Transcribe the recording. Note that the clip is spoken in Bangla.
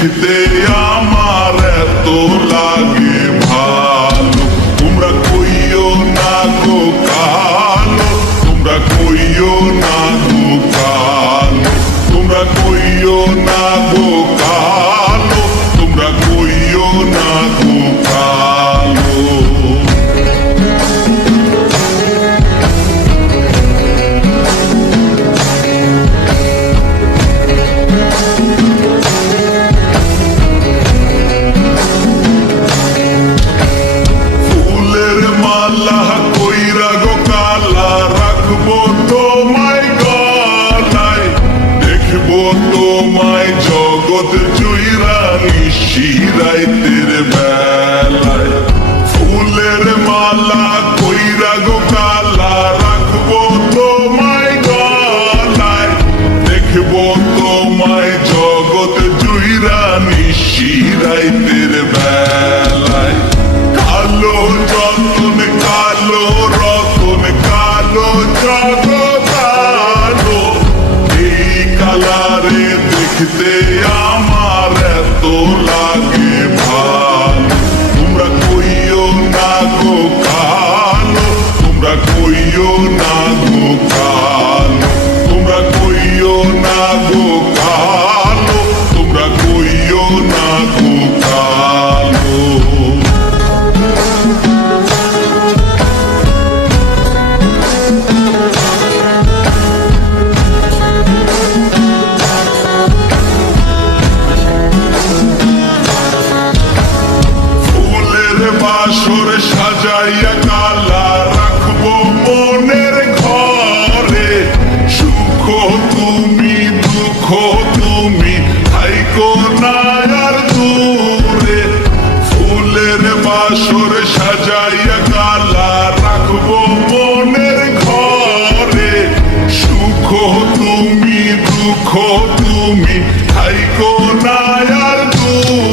দেখতে আমার এত লাগে ভালো। তোমরা কইও না গো কালো, তোমরা কইও না গো কালো, তোমরা কইও না গো কালো, তোমরা কইও না গো কালো। তোমায় জগৎ জুইরা নিশিরাইতের বেলায়, ফুলের মালা কইরা গো কালা রাখবো তোমায় গলায়, দেখবো তোমায় জগৎ জুইরা নিশিরাইতের বেলায়। কালো যতন কালো রতন কালো জগৎ আলো, এই কালারে দেখতে আমার এত লাগে ভালো। তোমরা কইও না গো কালো, তোমরা কইও না গো কালো, তোমরা কইও না গো কালো, তোমরা কইও না গো কালো। বাসর সাজাইয়া কালা রাখবো মনের ঘরে, সুখ তুমি দুঃখ তুমি থাইকো না আর দূরে। ফুলের বাসর সাজাইয়া কালা রাখবো মনের ঘরে, সুখ তুমি দুঃখ তুমি থাইকো না আর দূরে।